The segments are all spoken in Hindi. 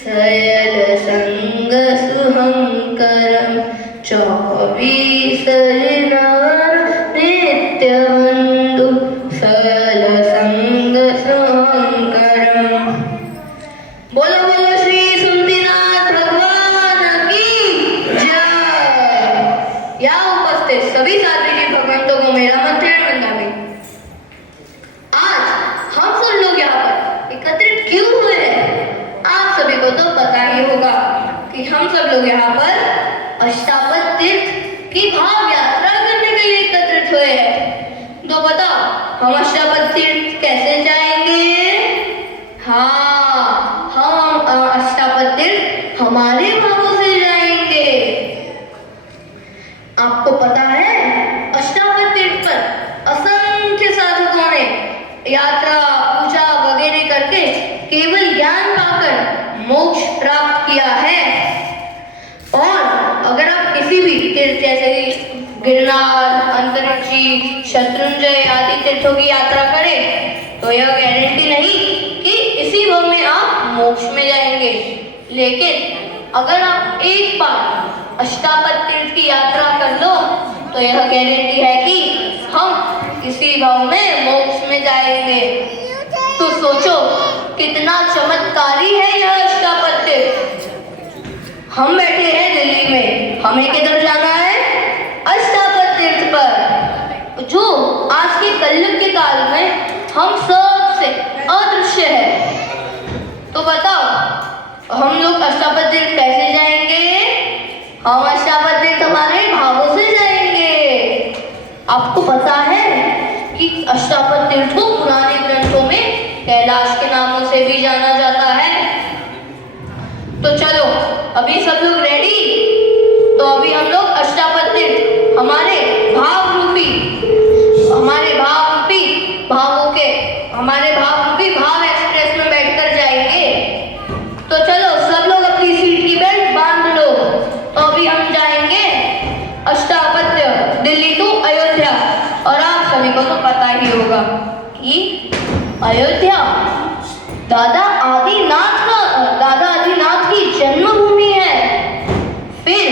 सयल संग सुहंकरम 24 ऋणार नित्यवंदु सयल संग सुहंकरम। बोलो बोलो श्री सुमतिनाथ भगवान की जय। यहाँ उपस्थित सभी साध्वी जी भगवंतों को मेरा मंत्रण वंदना। आज हम सब लोग यहाँ पर एकत्रित क्यों हुए हैं, आप सभी को तो पता ही होगा कि हम सब लोग यहाँ पर अष्टापद तीर्थ की भाव यात्रा करने के लिए एकत्रित हुए हैं। तो बताओ हम अष्टापद तीर्थ कैसे जाएंगे? हाँ, हम अष्टापद तीर्थ हमारे भावों से जाएंगे। आपको पता है अष्टापद तीर्थ पर असंख्य साधकों ने यात्रा पूजा वगैरह करके केवल ज्ञान पाकर मोक्ष प्राप्त किया है। और अगर आप किसी भी तीर्थ जैसे कि गिरनार, अंतरिक्षी, शत्रुंजय आदि तीर्थों की यात्रा करें तो यह गारंटी नहीं कि इसी भव में आप मोक्ष में जाएंगे। लेकिन अगर आप एक बार अष्टापद तीर्थ की यात्रा कर लो तो यह गारंटी है कि हम इसी भाव में मोक्ष में जाएंगे। तो सोचो कितना चमत्कारी है यह अष्टापद तीर्थ। हम बैठे हैं दिल्ली में, हमें किधर जाना है? अष्टापद तीर्थ पर, जो आज के कलयुग के काल में हम सबसे अदृश्य है। तो बताओ हम लोग अष्टापद तीर्थ कैसे जाएंगे? हम अष्टापद तीर्थ हमारे भावों से जाएंगे। आपको पता है कि अष्टापद तीर्थ को पुराने ग्रंथों में कैलाश के नामों से भी जाना जाता है। तो चलो अभी सब लोग रेडी? तो अभी हम लोग अष्टापद तीर्थ हमारे भाव रूपी भाव एक्सप्रेस में बैठकर जाएंगे। तो चलो सब लोग अपनी सीट की बेल्ट बांध लो। तो अभी हम जाएंगे अष्टापद दिल्ली टू अयोध्या। और आप सभी को तो पता ही होगा कि अयोध्या दादा आदिनाथ की जन्मभूमि है। फिर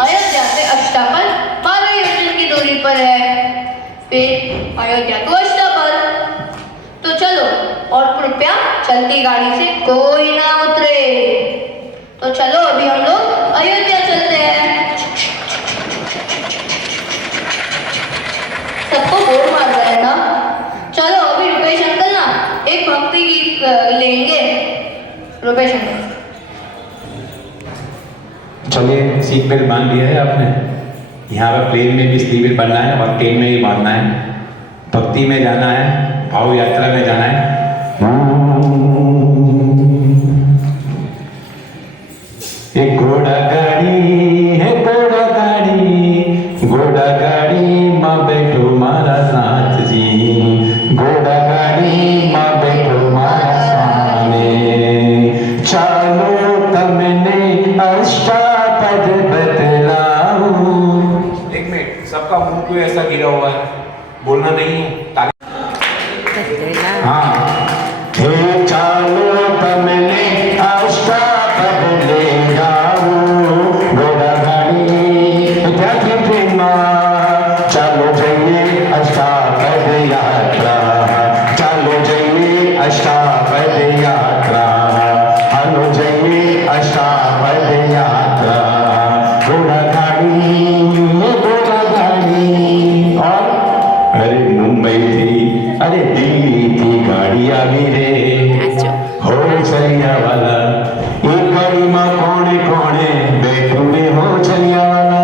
अयोध्या से अष्टापद 12 योजन की दूरी पर है। फिर अयोध्या तो अष्टापद। तो चलो और कृपया चलती गाड़ी से कोई ना उतरे। तो चलो अभी हम लोग अयोध्या चलते हैं। सबको बोर मार रहा है ना? चलो अभी रुपेश अंकल ना एक भक्ति गीत लेंगे। रुपेश अंकल चलिए, सीट बेल्ट बांध लिया है आपने। यहाँ पर प्लेन में भी सीट बेल्ट बांधना है और ट्रेन में भी बांधना है। भक्ति में जाना है, भाव यात्रा में जाना है। एक घोड़ा गाड़ी है, घोड़ा गाड़ी माँ बैठो मारा साथ जी। घोड़ा गाड़ी माँ बैठो मारा सामने। चालो तमने अष्टापद बतलाओ। एक मिनट, सबका मुंह क्यों ऐसा गिरा हुआ है? बोलना नहीं है। हाँ, हे चालो तमने अष्टापद ले जाओ। घोड़ा गाड़ी क्या चालो जाइए अष्टापद यात्रा। चालो जाइए अष्टापद यात्रा। हलो जाइए अष्टापद यात्रा। घोड़ा गाड़ी। और अरे मुंबई थी, अरे दिल्ली थी गाड़ी आ गई रे। हो चलिया वाला एक गाड़ी माँ कोने कोने बैठो रे। हो चलिया वाला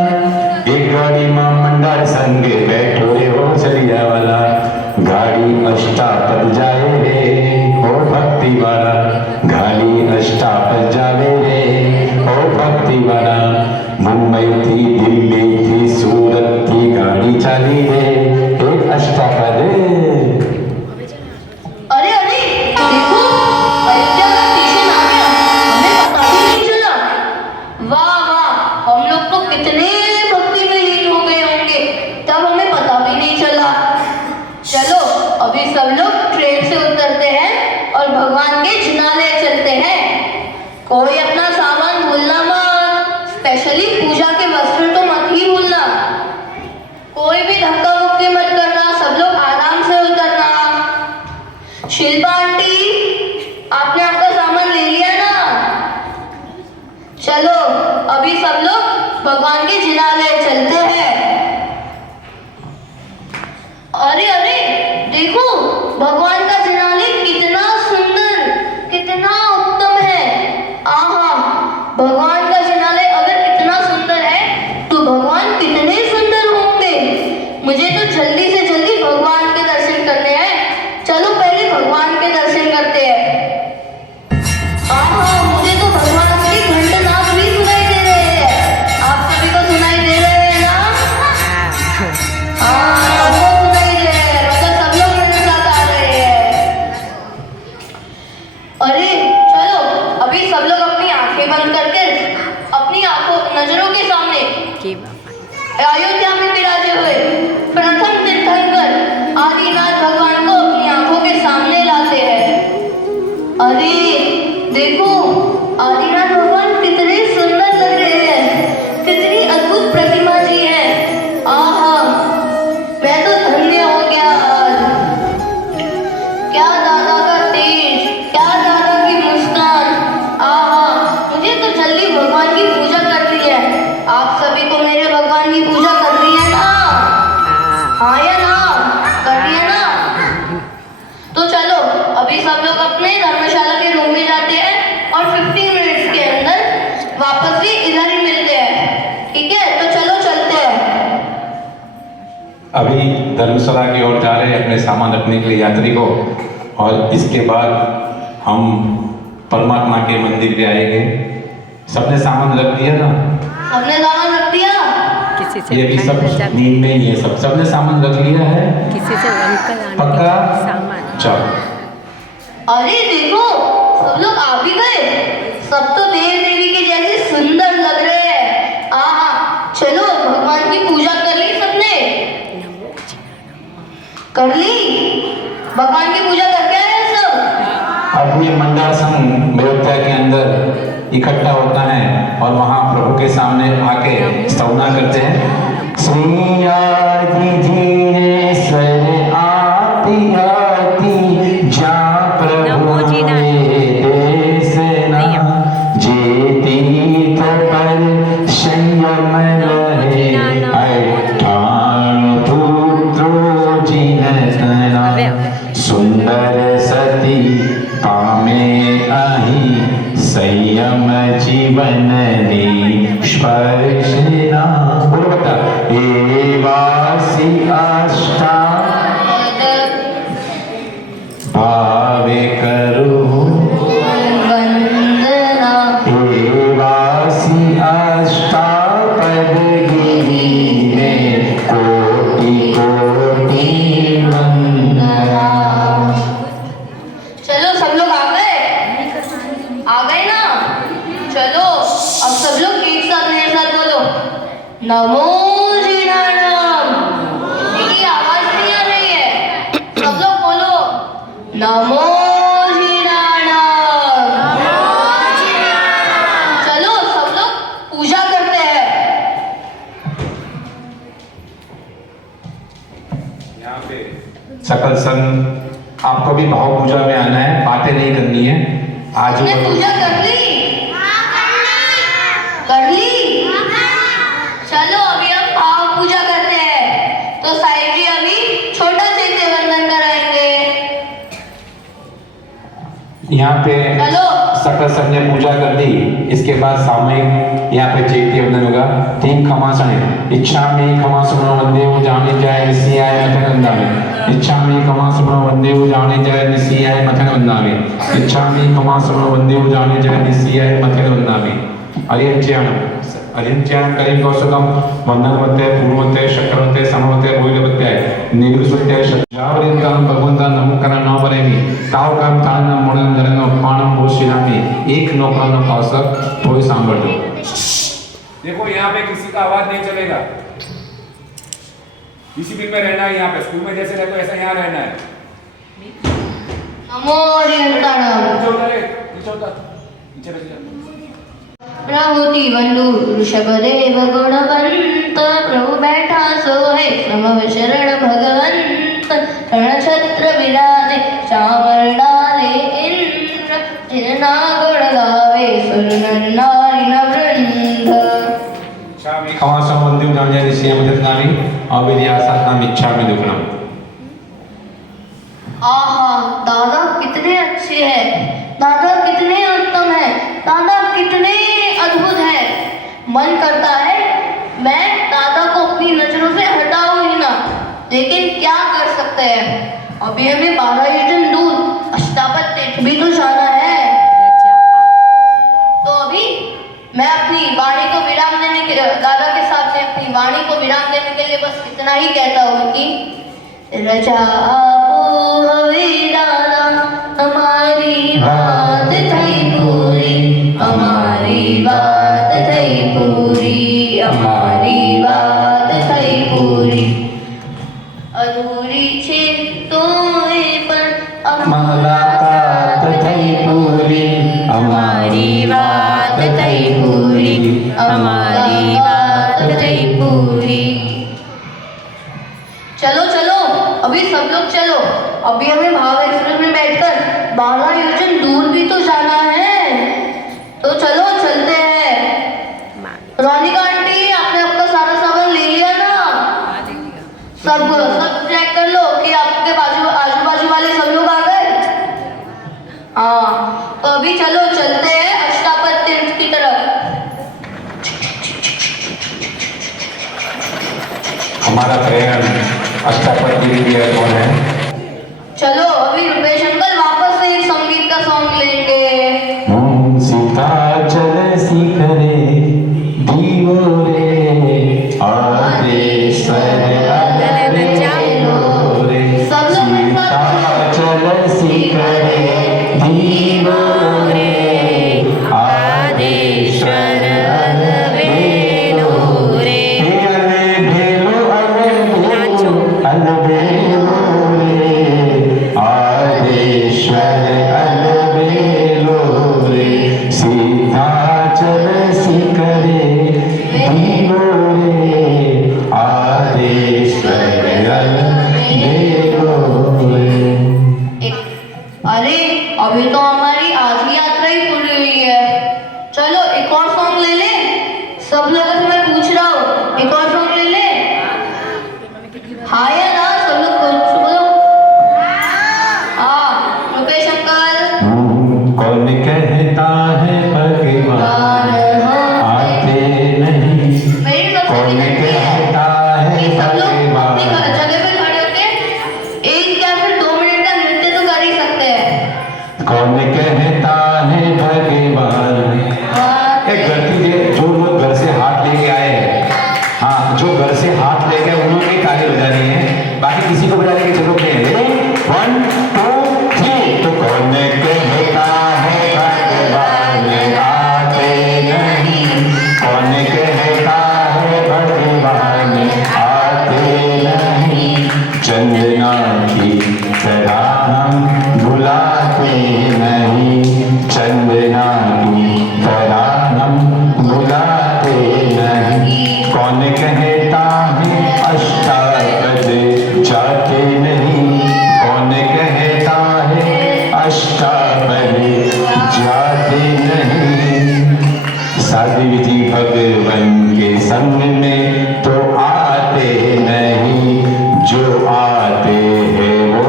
एक गाड़ी माँ मंडार संगे बैठो रे। हो चलिया वाला गाड़ी अष्टापद जाए रे। हो भक्ति वाला गाड़ी अष्टापद जावे रे। हो भक्ति वाला मुंबई थी, दिल्ली थी, सूरत थी गाड़ी चली रे। एक अष्टापद। अरे देखो अयोध्या का स्टेशन आ गया, हमें पता ही नहीं चला। वाह वाह, हम लोग तो कितने भक्ति में लीन हो गए होंगे, तब हमें पता भी नहीं चला। चलो अभी सब लोग ट्रेन से उतरते हैं और भगवान के जिनालय चलते हैं। कोई अपना स्पेशली पूजा के वस्त्र तो मत ही भूलना। कोई भी धक्का मुक्की मत करना, सब लोग आराम से उतरना। शिल्पा आंटी, आपने आपका सामान ले लिया ना? चलो अभी सब लोग भगवान के जिनालय चलते हैं। अरे अरे देखो, भगवान का जिनालय कितना सुंदर, कितना उत्तम है। आहा, भगवान का जिनालय अगर इतना सुंदर है तो भगवान कितने सुंदर होंगे। मुझे तो जल्दी से जल्दी भगवान के दर्शन करने हैं। चलो पहले भगवान के दर्शन करते हैं। आहा, मुझे तो भगवान के घंटनाद भी सुनाई दे रहे हैं। आप सभी को सुनाई दे रहे हैं ना? हाँ, वो सुनाई दे रहे हैं, मतलब सब लोग मेरे साथ आ रहे हैं। अरे चलो अभी सब लोग अपनी आंखें बंद करके अपनी आंखों नजरों के सामने अयोध्या में विराजे हुए प्रथम तीर्थंकर आदिनाथ भगवान को अपनी आंखों के सामने लाते हैं। अरे देखो, आदिनाथ भगवान कितने सुंदर लग रहे हैं, कितनी अद्भुत प्रतिमा जी है। आहा, मैं तो धन्य हो गया आज। क्या दादा का तेज, क्या दादा की मुस्कान। आहा, मुझे तो जल्दी भगवान की पूजा करनी है। आप सभी को मेरे भगवान की पूजा करनी है ना? हाँ या ना? करनी है ना? तो चलो अभी सब लोग अपने धर्मशाला के रूम में जाते हैं और 15 मिनट्स के अंदर वापस भी इधर ही मिलते हैं। ठीक है, तो चलो चलते हैं। अभी धर्मशाला की ओर जा रहे हैं अपने सामान रखने के लिए यात्री को, और इसके बाद हम परमात्मा के मंदिर पे आएंगे। सबने सामान रख दिया ना? हमने सामान रख दिया। किसी से ये भी सब जब नींद में ही है, सबने सामान रख लिया है? किसी से अंकल आंटी पक्का? सामान चलो। अरे देखो, सब लोग आ भी गए। सब तो देव देवी के जैसे सुंदर लग रहे हैं। आहा, चलो भगवान की पूजा कर ली सबने? कर ली? भगवान की पूजा करके आए सब? अब ये मंडल संघ मेरुत्या के अंदर इकट्ठा होता है और वहाँ प्रभु के सामने आके स्तवना करते हैं। श्री आदि धीरेश्वर आती आती जा प्रभु देश ना, जे तीर्थ पर संयम रहे, अठान पुत्रो जिनतना, सुंदर सती पामे अहि, संयम जीवन निष्पर्शना। बोलो बता। एवासी आष्टा भावे करो वंदना, एवासी आष्टा पदगिरी में कोटि कोटि वंदना। चलो सब लोग आ गए? आ गए ना? चलो अब सब लोग एक साथ मेरे साथ बोलो, नमो जिनाराम। मेरी आवाज नहीं आ रही है, सब लोग बोलो नमो जिनाराम। चलो सब लोग पूजा करते हैं। यहाँ पे सकल संघ आपको भी भाव पूजा में आना है, बातें नहीं करनी है। आज तुमने पूजा कर ली? कर ली? चलो अभी हम भाव पूजा करते हैं। तो साहिब जी अभी छोटा चैत्य वंदन कराएंगे। यहाँ पे चलो। सकल संघ ने पूजा कर ली, इसके बाद सामूहिक यहाँ पे चैत्य वंदन होगा। 3 खमासने इच्छा में खमासनो वंदे जाने जाए निसियाय मथन वंदावे, इच्छा में खमासनो वंदे जाने जाए निसियाय मथन वंदावे, इच्छा में खमासनो वंदे जाने जाए निसियाय मथन वंदावे। अरियंच्यानं कलिं कौशकं वंदनवत्ते पूर्ववत्ते शक्रवत्ते समवत्ते भोजवत्ते निर्विसत्ते श्रद्धावरिंदं भगवंतं नमो करा न वरेमी ताव काम तानं मोडन जरनो पाणम भोशिनामी एक नौकरनो कौशक कोई सांभळ दो। देखो यहाँ पे किसी का आवाज नहीं चलेगा, डिसिप्लिन में रहना है। यहाँ पे स्कूल में जैसे रहते हो ऐसा यहाँ रहना है। नमो जिनाराम। नीचे उतर, नीचे उतर, नीचे बैठ जा। प्रभुति बंधु ऋषभदेव गुणवंत प्रभु बैठा सो है समव शरण भगवंत रणछत्र विराजे चामर डाले इंद्र जिनना गुण गावे सुर नर नारी वृंद कवासं वंद्यं जाण्यानि श्रीमद्गामि अविद्यासात्नाम इच्छामि दुक्कडम्। आहा, दादा कितने अच्छे हैं, दादा कितने उत्तम हैं, दादा कितने अद्भुत हैं। मन करता है मैं दादा को अपनी नजरों से हटाऊं ही ना, लेकिन क्या कर सकते हैं। अभी हमें 12 योजन दूर अष्टापद तीर्थ भी तो जाना है। तो अभी मैं अपनी वाणी को विराम देने के दादा के साथ में अपनी वाणी को विराम देने के लिए बस इतना ही कहता हूँ कि रजा दादा हमारी बात थई पूरी, हमारी बात थई पूरी, हमारी बात थई पूरी। अधूरी छे तो पर मुलाकात थई पूरी, हमारी बात थई पूरी, हमारी बात थई पूरी। चलो चलो अभी सब लोग चलो, अभी हमें भाव एक्सप्रेस में बैठकर 12 योजन दूर भी तो जाना है। तो चलो चलते हैं। रोनिका आंटी आपने आपका सारा सामान ले लिया ना? सब चेक कर लो कि आपके आजू बाजू वाले सब लोग आ गए। हाँ, तो अभी चलो चलते हैं अष्टापद तीर्थ की तरफ। हमारा प्रयाण अष्टापद तीर्थ की ओर है। चलो अभी रुपेश अंकल वापस से एक संगीत का सॉन्ग लेंगे। सीता चल सीखरे दीवो रे आदेश्वर अलबेलो रे। सीता चल सीखरे दीवो रे आदेश्वर अलबेलो रे। अलबेलो रे आदेश्वर अलबेलो रे। सीता चल सीखरे दीवो रे आदेश्वर अलबेलो रे। अरे अभी तो हमारी आधी यात्रा ही पूरी हुई है। चलो एक और सॉन्ग ले ले। सब लोगों से मैं पूछ रहा हूँ, एक और सॉन्ग ले ले। हाँ या ना, सब लोग कुछ बोलो। हाँ रुपेश अंकल। कौन कहता है भगवान आते नहीं, मेरी सबसे कौन विनती है कहता है कि सब लोग अपनी भगवान। जगह पे खड़े होके 1 या फिर 2 मिनट का नृत्य तो कर ही सकते हैं। कौन कहता है भगवान। एक गलती है, जो लोग घर से हाथ लेके आए हैं, हाँ जो घर से हाथ लेके आए उन्होंने ताली बजानी है, बाकी किसी को बजाने की जरूरत नहीं है। 1 2 3। तो कौन कहता है भगवान आते नहीं, कौन कहता है भगवान आते नहीं। चंदना की तरह हम भुलाते नहीं, चंदना की तरह हम भुलाते नहीं। कौन कहता है अष्टापद जाते नहीं, कौन कहता है अष्टापद जाते नहीं। शादी विधि भगवन के संग में तो आते नहीं, जो आते हैं वो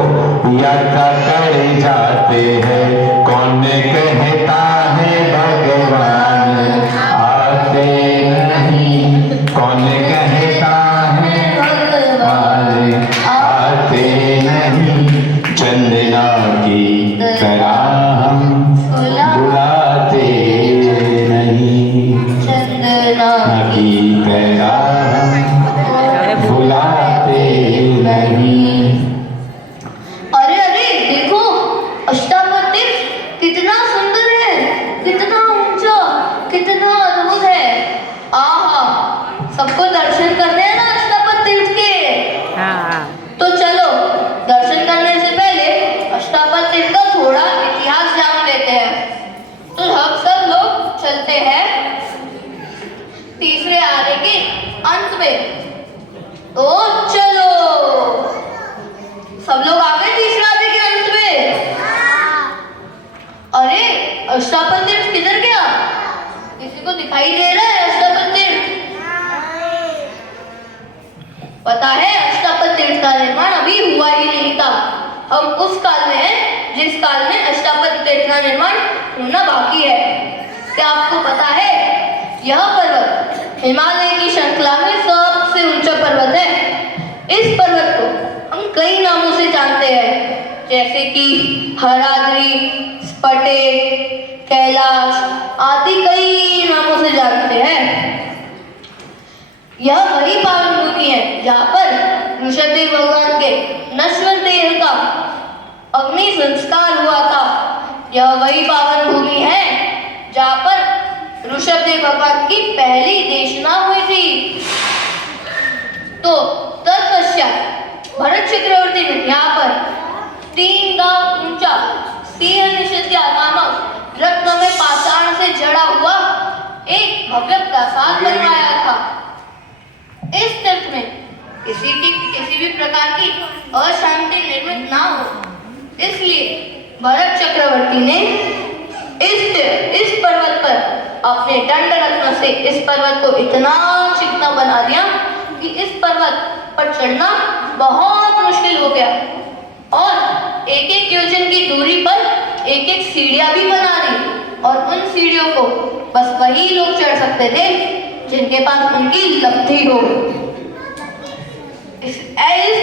यात्रा कर जाते हैं। कौन कहता है भगवान आते नहीं, कौन कहता है भगवान आते नहीं। चंदना की तरह हम बुलाते नहीं, चंदना की तरह हम बुलाते नहीं। अरे अरे देखो, अष्टापद तीर्थ कितना सुंदर है, कितना ऊंचा, कितना अद्भुत है। आहा, सबको दर्शन करने हैं ना अष्टापद तीर्थ के। हाँ तो चलो दर्शन करने से पहले अष्टापद तीर्थ का थोड़ा इतिहास जान लेते हैं। तो हम सब लोग चलते हैं दिखाई दे रहा है अष्टापद तीर्थ? पता है अष्टापद तीर्थ का निर्माण अभी हुआ ही नहीं था। हम उस काल में हैं जिस काल में अष्टापद तीर्थ का निर्माण होना बाकी है। क्या आपको पता है यह पर्वत हिमालय की श्रृंखला में सबसे ऊंचा पर्वत है। इस पर्वत को हम कई नामों से जानते हैं, जैसे कि हराद्री, स्फटिक, कैलाश आदि कई नामों से जानते हैं। यह वही पावन भूमि है जहाँ पर ऋषभदेव भगवान के नश्वर देह का अग्नि संस्कार हुआ था। यह वही पावन भूमि है जहाँ पर ऋषभदेव भगवान की पहली देशना हुई थी। तो तत्पश्चात भरत चक्रवर्ती ने यहाँ पर 3 गांव ऊंचा सिंह निषद्या नामक रत्नमय पाषाण से जड़ा हुआ एक भव्य प्रासाद बनवाया था। इस तीर्थ में किसी भी प्रकार की अशांति निर्मित ना हो, इसलिए भरत चक्रवर्ती ने इस पर्वत पर अपने दंड रत्न से इस पर्वत को इतना चिकना बना दिया कि इस पर्वत पर चढ़ना बहुत मुश्किल हो गया और एक योजन की दूरी पर एक सीढ़ियां भी बना दी और उन सीढ़ियों को बस वही लोग चढ़ सकते थे जिनके पास उनकी लब्धि हो। इस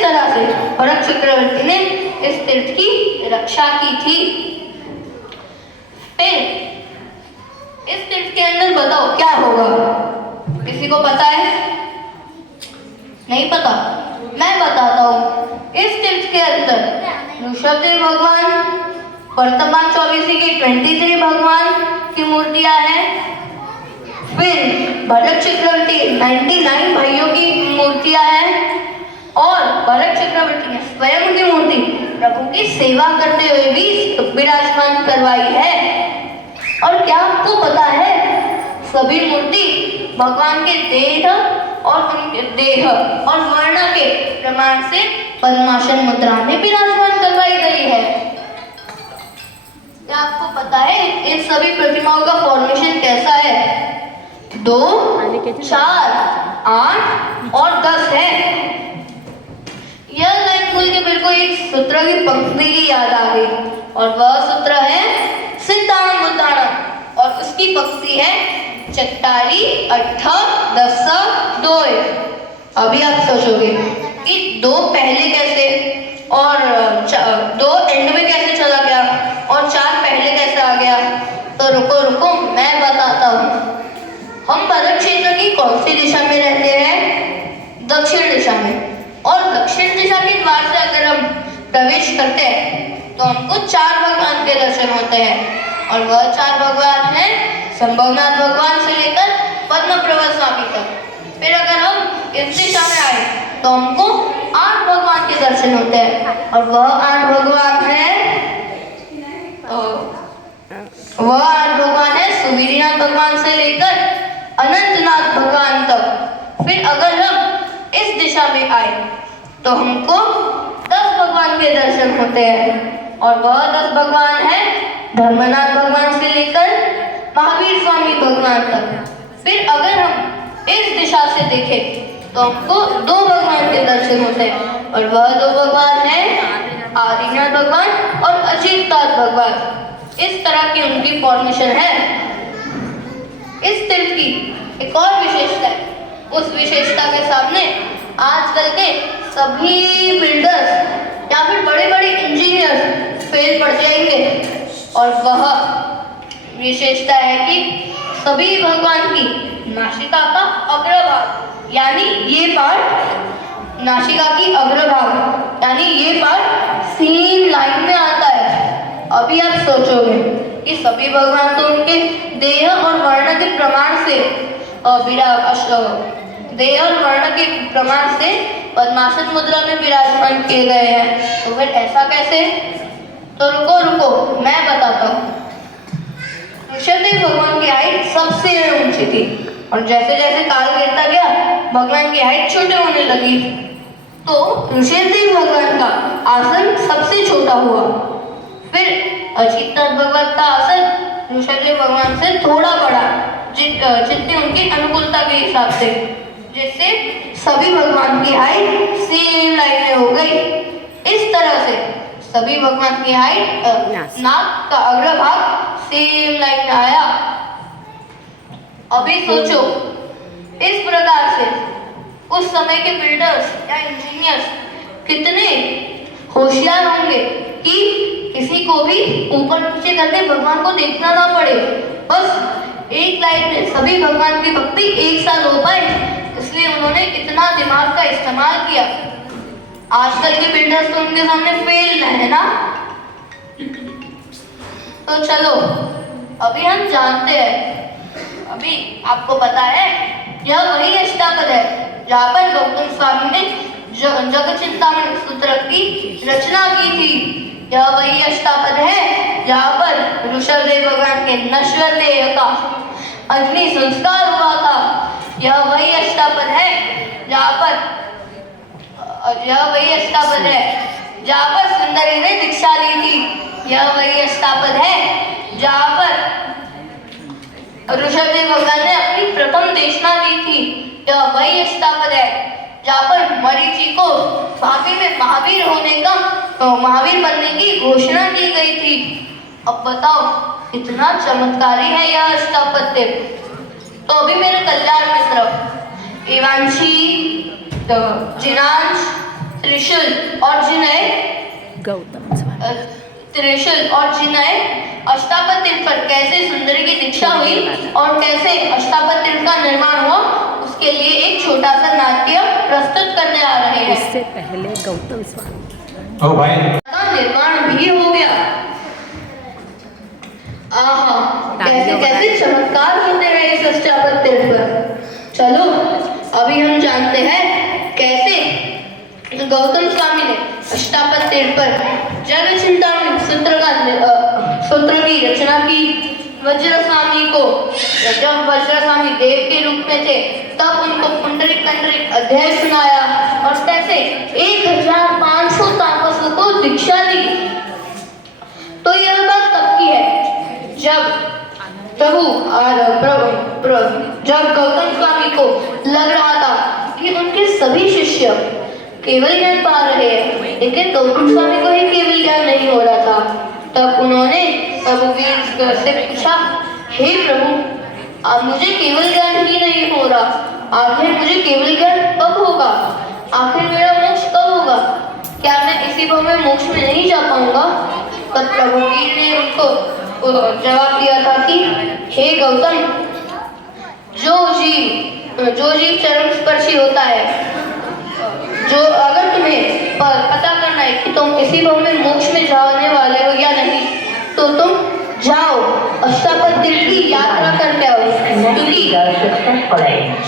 तरह से भरत चक्रवर्ती ने इस तीर्थ की रक्षा की थी। फिर इस तीर्थ के अंदर बताओ क्या होगा? किसी को पता है? नहीं पता? मैं बताता हूँ। इस तीर्थ के अंदर ऋषभदेव भगवान, वर्तमान 24 के 23 भगवान की मूर्तियां हैं। फिर भरत चक्रवर्ती 99 भाइयों की मूर्तियां हैं और भरत चक्रवर्ती ने स्वयं की मूर्ति प्रभु की सेवा करते हुए भी विराजमान करवाई है। और क्या आपको पता है सभी मूर्ति भगवान के देह और वर्ण के प्रमाण से पद्मासन मुद्रा में विराजमान करवाई गई है। क्या आपको पता है इन सभी प्रतिमाओं का फॉर्मेशन कैसा है? 2, 4, 8 और 10 है। यह लाइन खोल के मेरे को एक सूत्र की पंक्ति की याद आ गई और वह सूत्र है सिद्धांत बुद्धांत और उसकी पंक्ति है चट्टारी 8 10 2। अभी आप सोचोगे कि 2 पहले कैसे और 2 एंड में कैसे चला गया और 4 पहले कैसे आ गया? तो रुको मैं बताता हूँ। हम भरत क्षेत्र की कौन सी दिशा में रहते हैं? दक्षिण दिशा में। और दक्षिण दिशा के द्वार से अगर हम प्रवेश करते हैं तो हमको 4 भगवान के दर्शन होते हैं और वह 4 भगवान हैं संभवनाथ भगवान से लेकर पद्मप्रभा स्वामी तक। फिर अगर हम इस दिशा में आए तो हमको 8 भगवान के दर्शन होते हैं और वह 8 भगवान है सुवीरनाथ भगवान से लेकर अनंतनाथ भगवान तक। फिर अगर हम इस दिशा में आए तो हमको 10 भगवान के दर्शन होते हैं और वह 10 भगवान हैं धर्मनाथ भगवान से लेकर महावीर स्वामी भगवान तक। फिर अगर हम इस दिशा से देखें तो हमको 2 भगवान के दर्शन होते हैं और वह 2 भगवान हैं आदिनाथ भगवान और अजितनाथ भगवान। इस तरह की उनकी फॉर्मेशन है। इस तीर्थ की एक और विशेषता है, उस विशेषता के सामने आजकल के सभी बिल्डर्स या फिर बड़े इंजीनियर फेल पड़ जाएंगे। और वह विशेषता है कि सभी भगवान की नासिका का अग्रभाग यानी ये पार्ट नासिका की अग्रभाग यानी ये पार्ट सेम लाइन में आता है। अभी आप सोचोगे कि सभी भगवान तो उनके देह और वर्ण के प्रमाण से पद्मासन मुद्रा में विराजमान किए गए हैं, तो फिर ऐसा कैसे? तो रुको मैं बताता हूँ। ऋषभदेव भगवान की हाइट सबसे ऊंची थी और जैसे जैसे काल गिरता गया भगवान की हाइट छोटे होने लगी, तो ऋषभदेव भगवान का आसन सबसे छोटा हुआ। फिर अजितनाथ भगवान का आसन ऋषभदेव भगवान से थोड़ा बड़ा, जितनी उनकी अनुकूलता के हिसाब से, जिससे सभी भगवान की हाइट सेम लाइन में हो गई। इस तरह से सभी भगवान की हाइट नाक का अग्रभाग सेम लाइन में आया। अभी सोचो, इस प्रकार से उस समय के बिल्डर्स या इंजीनियर्स कितने होशियार होंगे कि किसी को भी ऊपर नीचे करके भगवान को देखना ना पड़े, बस एक लाइन में सभी भगवान की भक्ति एक साथ हो पाए। इसलिए उन्होंने इतना दिमाग का इस्तेमाल किया। आजकल के बिल्डर्स तो उनके सामने फेल है ना। तो चलो अभी हम जानते हैं, अभी आपको पता है यह वही अष्टापद है जहाँ पर गौतम स्वामी ने जगत चिंतामणि सूत्र की रचना की थी। यह वही अष्टापद है जहाँ पर ऋषभदेव भगवान के नश्वर देह का अग्नि संस्कार हुआ था। यह वही अष्टापद है जहाँ पर सुंदरी ने दीक्षा ली थी। यह वही अष्टापद है जहाँ पर ऋषभदेव भगवान ने अपनी प्रथम देशना दी थी। यह वही अष्टापद है जहाँ पर मरीचि को वाकई में महावीर होने का महावीर बनने की घोषणा की गई थी। अब बताओ कितना चमत्कारी है यह अष्टापद। तो अभी मेरे कल्याण मित्र एवांशी, जिनांश, त्रिशूल और जिनय अष्टापद तीर्थ पर कैसे सुंदरी की दीक्षा हुई और कैसे अष्टापद तीर्थ का निर्माण हुआ, उसके लिए एक छोटा सा नाट्य प्रस्तुत करने आ रहे हैं। इससे पहले गौतम स्वामी ओ भाई का निर्माण भी हो गया। आहा, कैसे कैसे चमत्कार होते रहे इस अष्टापद तीर्थ पर। चलो अभी हम जानते हैं कैसे गौतम स्वामी ने अष्टापद तीर्थ पर जगत चिंतामणि सूत्र की रचना की। वज्रस्वामी को जब वज्रस्वामी देव के रूप में थे तब उनको पुंडरिक कंडरिक अध्याय सुनाया और कैसे 1500 तापसों को दीक्षा दी। तो यह बात तब की है जब जब गौतम स्वामी को लग रहा था कि उनके सभी शिष्य केवल ज्ञान पा रहे हैं, लेकिन गौतम स्वामी को ही केवल ज्ञान नहीं हो रहा था। तब उन्होंने रघुवीर से पूछा, हे प्रभु, अब मुझे केवल ज्ञान ही नहीं हो रहा, आखिर मुझे केवल ज्ञान कब होगा? आखिर मेरा मोक्ष कब होगा? क्या मैं इसी भाव में मोक्ष में नहीं जा पाऊंगा? तब रघुवीर ने उनको जवाब दिया था कि हे गौतम, जो जीव चरण स्पर्शी होता है, जो अगर तुम्हें पता करना है कि तुम इसी भाव में मोक्ष में जाने वाले हो या नहीं, तो तुम जाओ अष्टापद तीर्थ की यात्रा करके आओ।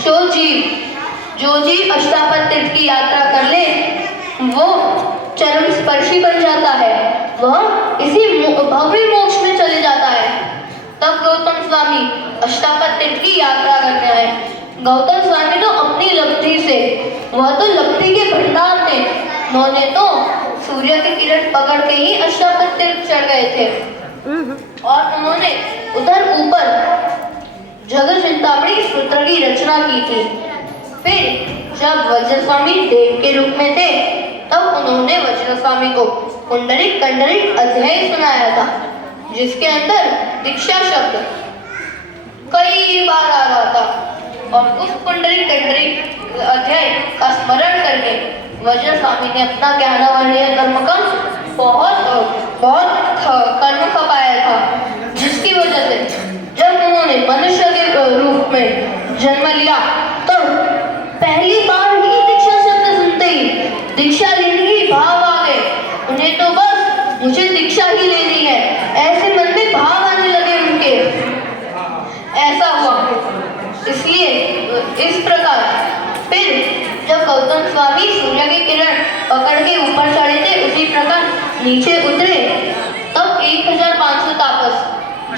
क्योंकि जो जीव अष्टापद तीर्थ की यात्रा कर ले वो चरण स्पर्शी बन जाता है, वह इसी भव्य मोक्ष में चले जाता है। तब गौतम स्वामी अष्टापद तीर्थ की यात्रा करने आए। गौतम स्वामी तो अपनी लब्धि से, वह तो लब्धि के भंडार थे, उन्होंने तो सूर्य की किरण पकड़ के ही अष्टापद तीर्थ चढ़ गए थे और उन्होंने उधर ऊपर जगत चिंतामणि सूत्र की रचना की थी। फिर जब वज्रस्वामी देव के रूप में थे तब उन्होंने वज्रस्वामी को पुंडरिक कंडरिक अध्याय सुनाया था, जिसके अंदर दीक्षा शब्द कई बार आ रहा था। और उस पुंडरिक कंडरिक अध्याय का स्मरण करके वज्रस्वामी ने अपना ज्ञानावरणीय कर्म का बहुत कर्म खपाया था, जिसकी वजह से जब उन्होंने मनुष्य के रूप में जन्म लिया तो पहली बार ही दीक्षा शब्द सुनते ही दीक्षा लेने की भाव आ गए। उन्हें तो बस मुझे दीक्षा ही लेनी है, ऐसे मन में भाव आने लगे उनके। ऐसा हुआ, इसलिए इस प्रकार फिर जब गौतम स्वामी सूर्य की किरण पकड़ के ऊपर चढ़े थे, उसी प्रकार नीचे उतरे तब 1500 तापस,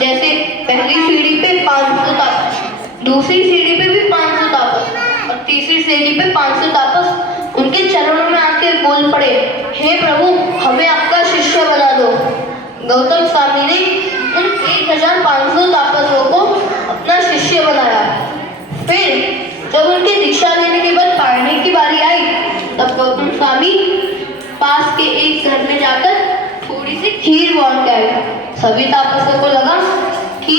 जैसे पहली सीढ़ी पे 500 तापस, दूसरी सीढ़ी पे भी 500 तापस और तीसरी सीढ़ी पे 500 तापस उनके चरणों में आके बोल पड़े, हे प्रभु, हमें आपका शिष्य बना दो। गौतम स्वामी ने उन 1500 तापसों को अपना शिष्य बनाया स्वामी पास के एक घर में जाकर थोड़ी सी खीर बांट के आए। सभी तापसों को लगा कि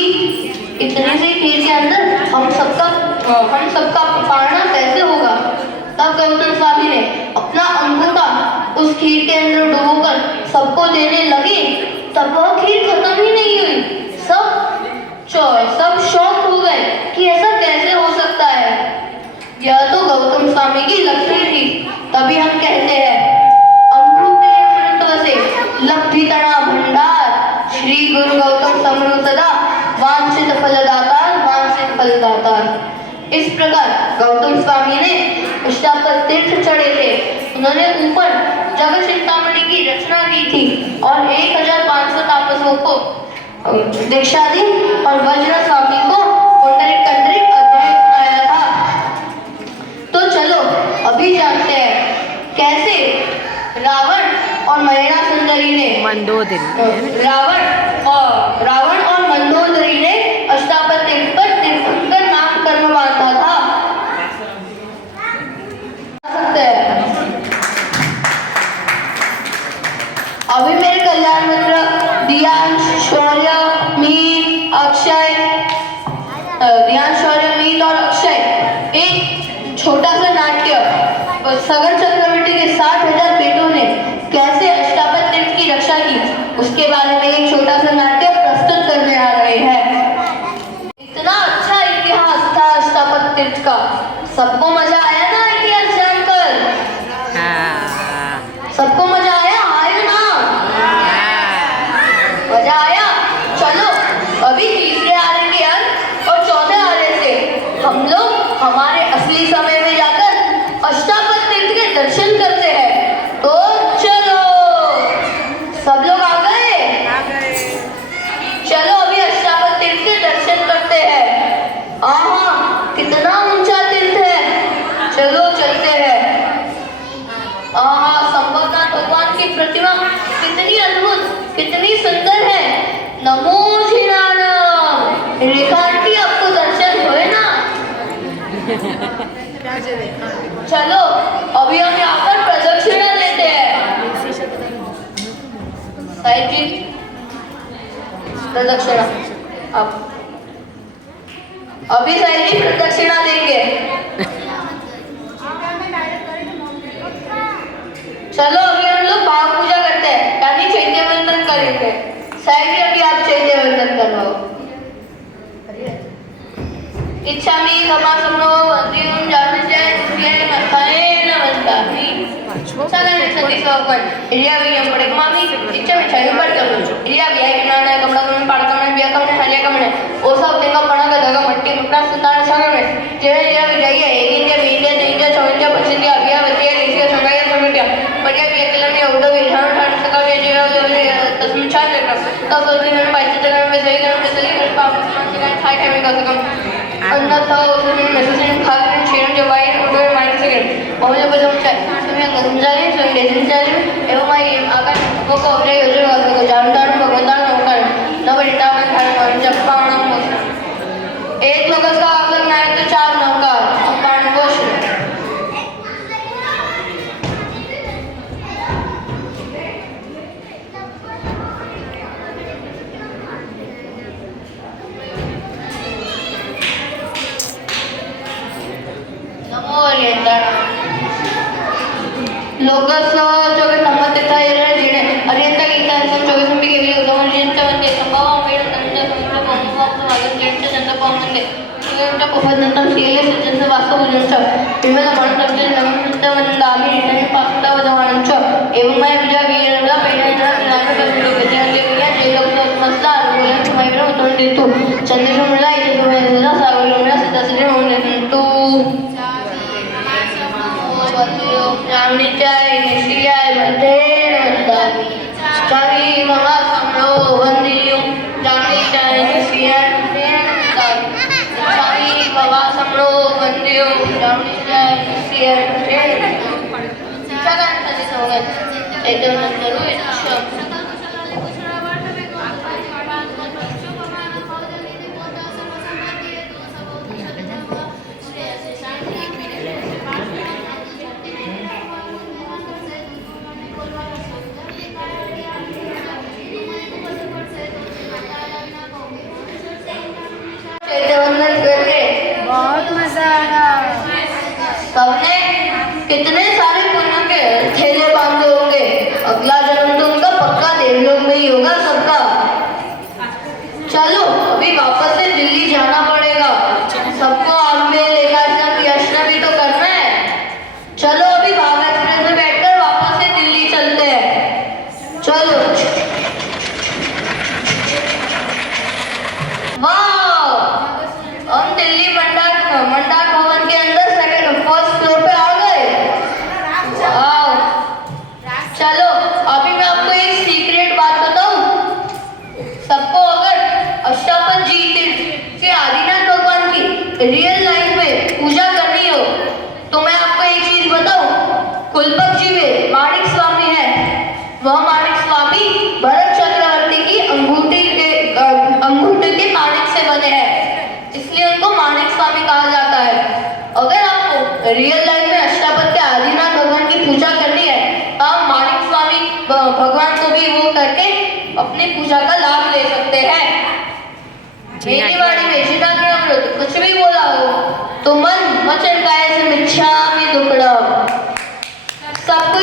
इतने से खीर के अंदर हम सबका पालना कैसे होगा। तब गौतम स्वामी ने अपना अंगूठा उस खीर के अंदर डुबोकर सबको देने लगे। तब वह खीर खत्म ही नहीं हुई। सब शौक हो गए कि ऐसा कैसे हो सकता है। यह तो गौतम स्वामी की लक्ष्मी थी। तभी हम कहते हैं अमृते अमृत से लब्धि तणा भंडार श्री गुरु गौतम समृत सदा वांछित फलदातार। इस प्रकार गौतम स्वामी ने अष्टापद तीर्थ चढ़े थे। उन्होंने ऊपर जगत चिंतामणि की रचना की थी और 1500 तापसों को दीक्षा दी और वज्र स्वामी को पुंडरीक कंडरीक अध्याय सुनाया था। तो चलो अभी जानते हैं कैसे रावण और महिला सुंदरी ने रावण और मंदोदरी ने अष्टापद तीर्थ पर तीर्थंकर नाम कर्म बांधा था। अभी मेरे कल्याण मित्र दियांश शौर्य मीत और अक्षय एक छोटा सा नाट्य सगर चक्रवर्ती के 60,000 बेटों ने कैसे अष्टापद तीर्थ की रक्षा की उसके बारे में एक छोटा सा नाट्य प्रस्तुत करने आ रहे हैं। इतना अच्छा इतिहास था अष्टापद तीर्थ का। सबको मजा आया ना इतिहास जानकर? सबको मजा आया? आयो ना? मजा आया? चलो अभी तीसरे आरे के अंत और चौथे आरे से हम लोग हमारे असली समय में जाकर अष्टापद तीर्थ के दर्शन करते हैं। तो चलो सब लोग आ गए? चलो अभी अष्टापद तीर्थ के दर्शन करते हैं। हाँ कितना ऊंचा तीर्थ है। चलो चलते हैं। संभवनाथ भगवान की प्रतिमा कितनी अद्भुत कितनी सुंदर है। नमो श्रीराम। रेखा आंटी आपको दर्शन हुए ना? चलो अभी हम यहाँ पर प्रदक्षिणा लेते हैं। साहिब जी प्रदक्षिणा अब अभी साहिब जी प्रदक्षिणा देंगे। चलो अभी हम लोग भाव पूजा करते हैं यानी चैत्य वंदन करेंगे। साहिब जी अभी आप चैत्य वंदन करवाओ। इच्छामि क्षमा समनो वंदियों जामिजय सुर्याय मत्ताये नमस्कामि सगने सती सोपन इरिया वियम पड़कमामि इच्छामि छायु पड़कम इरिया विहाय विनाना कमड़कम पाड़कम बियाकम हलियाकम ओ सब देगा पणा का जगह मट्टी मुक्ता सुतान सगमे जय इरिया विजय एगिंदे वींदे देंदे चौंदे पछिंदे अभिया वतिया लेसिया संगाया समटिया बढ़िया वियकलम ने उड़ो विधान ठान सका वे जीवा तस्मिन छान लेकर तब सोचने में पाइचे तक में सही कर में सही कर पाप मान से खाई खाई में कर सकम अन्नथा उसमें मैसेज खाकर शेर जो वाइन उधर माइंड से कर और जब हम तुम्हें गंजाले स्वयं डेसिन चाले एवं माई आकर वो को अपने योजना वाले को जानदार भगवंतान होकर नवरिता में खाने वाले जप्पाना मोश एक लोग का अगर ना तो 4 नौकर अपान मोश लोकस जो नमत था इरने जिने अरियंता गीता सम 24 में के लिए उदमजिंता वंदे संभवं वेद नंद संभव पंपम वागन जेंट चंद पवनंदे सुगंध पफदंतम सीले सज्जन वास्तव भुजंच विमल मनंतम नमन्त वंदामि रिटन पास्ता वदवानंच एवं मैं विजय वीरला पेडंद्र नाम कसुली गजंले विजय जयलोक मस्ता बोलन तुम्हारे उतरण देतु चंद्रमुला इति तुम्हारे सागरोना सिद्धश्री होनेतु जामनिचाय निश्रियाय मध्येन वंदामि चारि महासम्रो वंदियो जामनिचाय निश्रियाय मध्येन वंदामि चारि महासम्रो वंदियो जामनिचाय निश्रियाय मध्येन चलन सदी सोगत एकदम करो इच्छा रियल लाइफ में पूजा करनी हो तो मैं आपको एक चीज बताऊं, कुलपक जी में माणिक स्वामी है, वह माणिक स्वामी भरत चक्रवर्ती की अंगूठी के माणिक से बने हैं, इसलिए उनको माणिक स्वामी कहा जाता है। अगर आपको रियल लाइफ में अष्टापद के आदिनाथ भगवान की पूजा करनी है तो आप माणिक स्वामी भगवान को भी वो करके अपनी पूजा का लाभ ले सकते हैं। मेरी वाणी में जिना के अमृत कुछ भी बोला हो तो मन वचन काया से मिच्छामि दुक्कडम। सब कुछ